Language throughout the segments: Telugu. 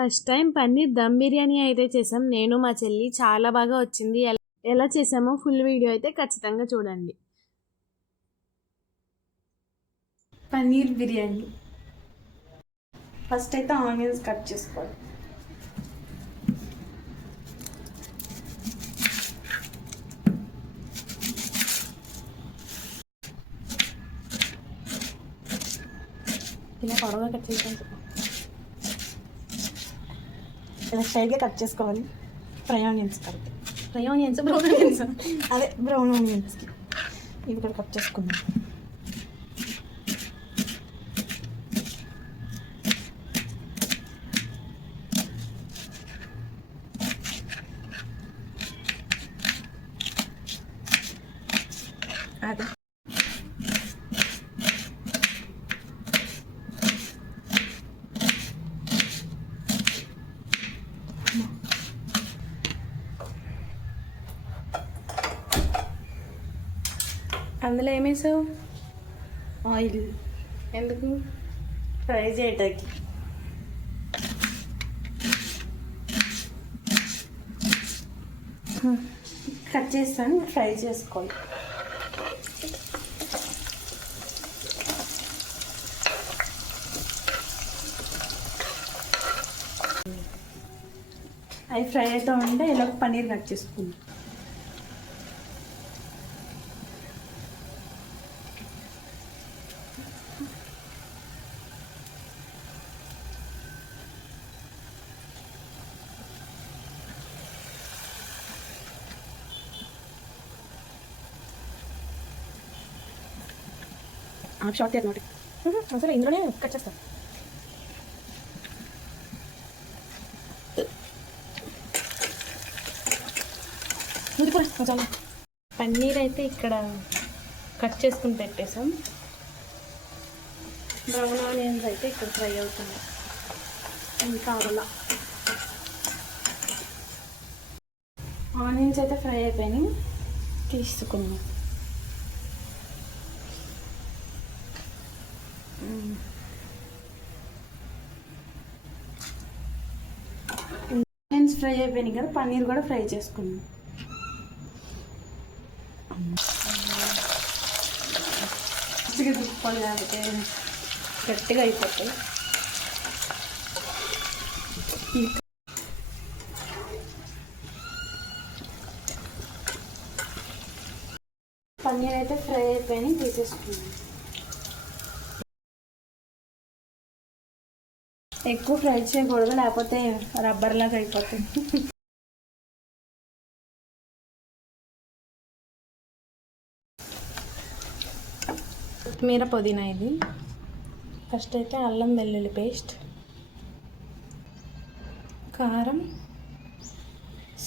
ఫస్ట్ టైం పన్నీర్ దమ్ బిర్యానీ అయితే చేసాం. నేను మా చెల్లి చాలా బాగా వచ్చింది. ఎలా చేసామో ఫుల్ వీడియో అయితే ఖచ్చితంగా చూడండి. పన్నీర్ బిర్యానీ ఫస్ట్ అయితే ఆనియన్స్ కట్ చేసుకోవాలి. ఇలా పొడవుగా కట్ చేసుకోవాలి. ఇలా స్టైల్గా కట్ చేసుకోవాలి. ఫ్రై ఆనియన్స్ కలిపి బ్రౌన్ ఆనియన్స్ అదే బ్రౌన్ ఆనియన్స్ ఇవి కూడా కట్ చేసుకుందాం. అదే అందులో ఏమేసావు? ఆయిల్. ఎందుకు? ఫ్రై చేయటానికి. కట్ చేస్తాను, ఫ్రై చేసుకోవాలి. అవి ఫ్రై అవుతూ ఉంటే ఇలా పన్నీర్ కట్ చేసుకుందాం. షార్ట్ అనమాట. అసలు ఇందులోనే కట్ చేస్తాను. చాలా పన్నీర్ అయితే ఇక్కడ కట్ చేసుకుని పెట్టేసాం. బ్రౌన్ ఆనియన్స్ అయితే ఇక్కడ ఫ్రై అవుతున్నాయి. ఇంకా అలా ఆనియన్స్ అయితే ఫ్రై అయిపోయినాయి, తీసుకున్నాం. ఆనియన్స్ ఫ్రై అయిపోయినాయి కదా, పన్నీర్ కూడా ఫ్రై చేసుకున్నాం. మంచిగా తిప్పుకోవాలి లేకపోతే గట్టిగా అయిపోతాయి. పన్నీర్ అయితే ఫ్రై అయిపోయినాయి, తీసేసుకున్నాం. ఎక్కువ ఫ్రై చేయకూడదు, లేకపోతే రబ్బర్ లాగా అయిపోతుంది. కొత్తిమీర, పుదీనా. ఇది ఫస్ట్ అయితే అల్లం వెల్లుల్లి పేస్ట్, కారం,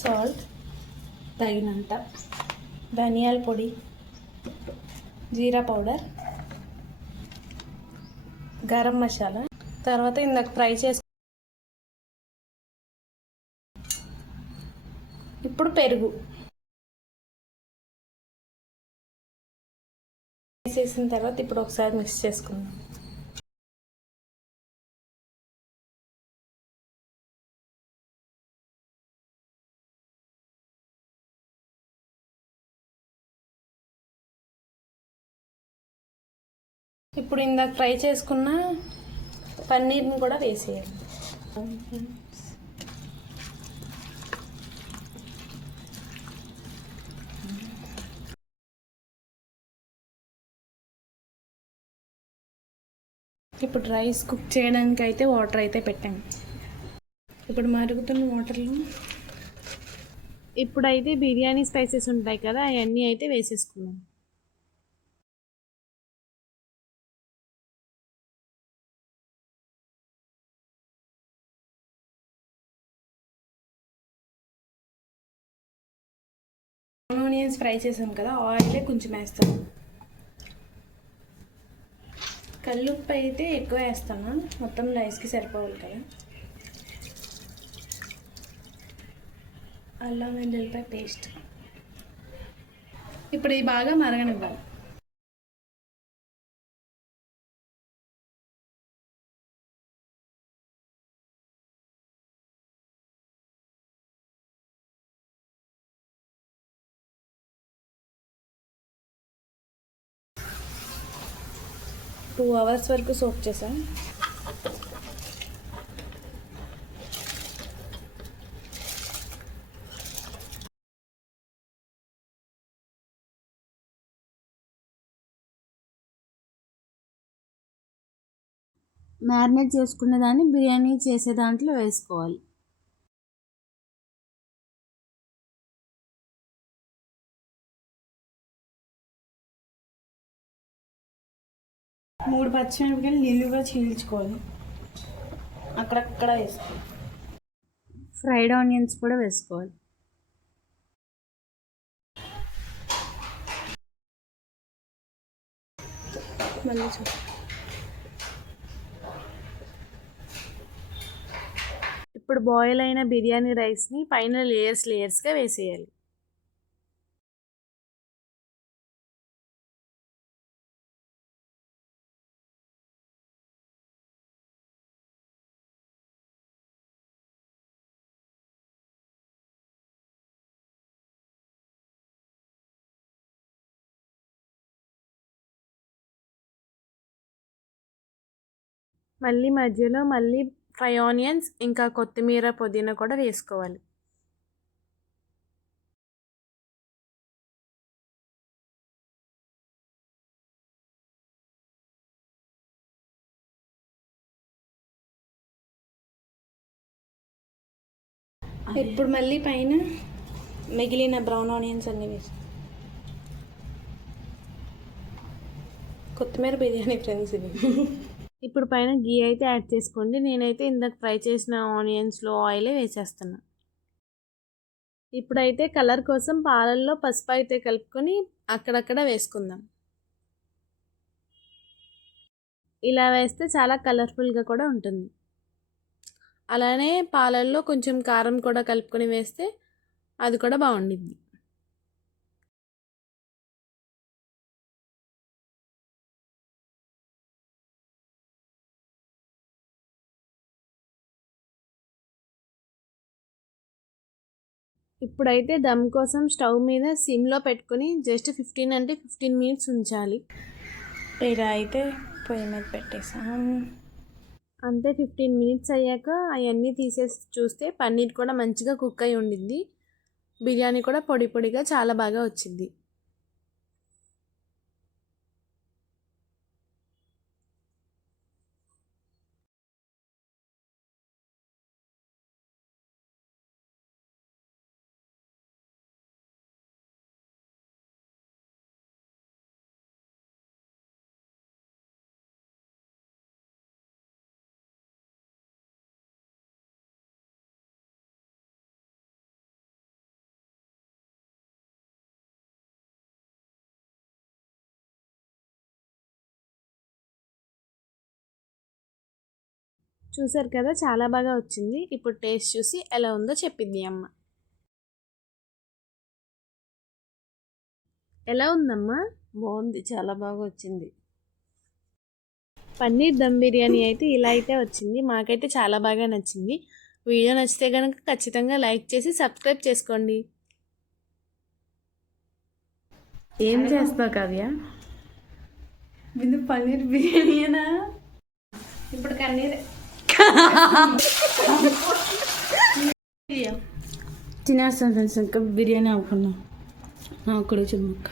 సాల్ట్ తగినంత, ధనియాల పొడి, జీరా పౌడర్, గరం మసాలా. తర్వాత ఇందాక ఫ్రై చేసి ఇప్పుడు పెరుగు వేసేసిన తర్వాత ఇప్పుడు ఒకసారి మిక్స్ చేసుకుందాం. ఇప్పుడు ఇందాక ఫ్రై చేసుకున్న పన్నీర్ని కూడా వేసేయాలి. ఇప్పుడు రైస్ కుక్ చేయడానికి అయితే వాటర్ అయితే పెట్టాము. ఇప్పుడు మరుగుతున్న వాటర్లో ఇప్పుడైతే బిర్యానీ స్పైసెస్ ఉంటాయి కదా, అవన్నీ అయితే వేసేసుకున్నాం. ఆనియన్స్ ఫ్రై చేసాం కదా, ఆయిలే కొంచెం వేస్తాను. కల్లుప్పు అయితే ఎక్కువ వేస్తాను, మొత్తం రైస్కి సరిపోవాలి కదా. అల్లం వెల్లుల్లిపాయ పేస్ట్. ఇప్పుడు ఇది బాగా మరగనివ్వాలి. 2 hours వరకు సోక్ చేసాం. మ్యారినేట్ చేసుకున్న దాన్ని బిర్యానీ చేసే దాంట్లో వేసుకోవాలి. మూడు పచ్చిమిరపకాయలు నిలువుగా చీల్చుకోవాలి, అక్కడక్కడ వేసుకోవాలి. ఫ్రైడ్ ఆనియన్స్ కూడా వేసుకోవాలి. మళ్ళీ ఇప్పుడు బాయిల్ అయిన బిర్యానీ రైస్ని పైన లేయర్స్గా వేసేయాలి. మధ్యలో ఫ్రై ఆనియన్స్ ఇంకా కొత్తిమీర పుదీనా కూడా వేసుకోవాలి. ఇప్పుడు మళ్ళీ పైన మిగిలిన బ్రౌన్ ఆనియన్స్ అన్నీ వేసి కొత్తిమీర బిర్యానీ ఫ్రెండ్స్ ఇది. ఇప్పుడు పైన గీ అయితే యాడ్ చేసుకోండి. నేనైతే ఇందాక ఫ్రై చేసిన ఆనియన్స్లో ఆయిలే వేసేస్తున్నా. ఇప్పుడైతే కలర్ కోసం పాలల్లో పసుపు అయితే కలుపుకొని అక్కడక్కడ వేసుకుందాం. ఇలా వేస్తే చాలా కలర్ఫుల్గా కూడా ఉంటుంది. అలానే పాలల్లో కొంచెం కారం కూడా కలుపుకొని వేస్తే అది కూడా బాగుండిద్ది. ఇప్పుడైతే దమ్ కోసం స్టవ్ మీద సిమ్లో పెట్టుకుని జస్ట్ 15 మినిట్స్ ఉంచాలి. ఇలా అయితే పొయ్యి మీద పెట్టేసాం. అంతే. 15 మినిట్స్ అయ్యాక అవన్నీ తీసేసి చూస్తే పన్నీర్ కూడా మంచిగా కుక్ అయి ఉండిద్ది. బిర్యానీ కూడా పొడి పొడిగా చాలా బాగా వచ్చింది. చూసారు కదా, చాలా బాగా వచ్చింది. ఇప్పుడు టేస్ట్ చూసి ఎలా ఉందో చెప్పింది అమ్మ. ఎలా ఉందమ్మా? బాగుంది, చాలా బాగా వచ్చింది. పన్నీర్ దమ్ బిర్యానీ అయితే ఇలా అయితే వచ్చింది. మాకైతే చాలా బాగా నచ్చింది. వీడియో నచ్చితే కనుక ఖచ్చితంగా లైక్ చేసి సబ్స్క్రైబ్ చేసుకోండి. ఏం చేస్తావు కావ్య? పన్నీర్ బిర్యానీనా? ఇప్పుడు కన్నీర్ తినేస్తాను ఫ్రెండ్స్. ఇంకా బిర్యానీ అవ్వకున్నా నాకు కూడా చుమ్మక్క.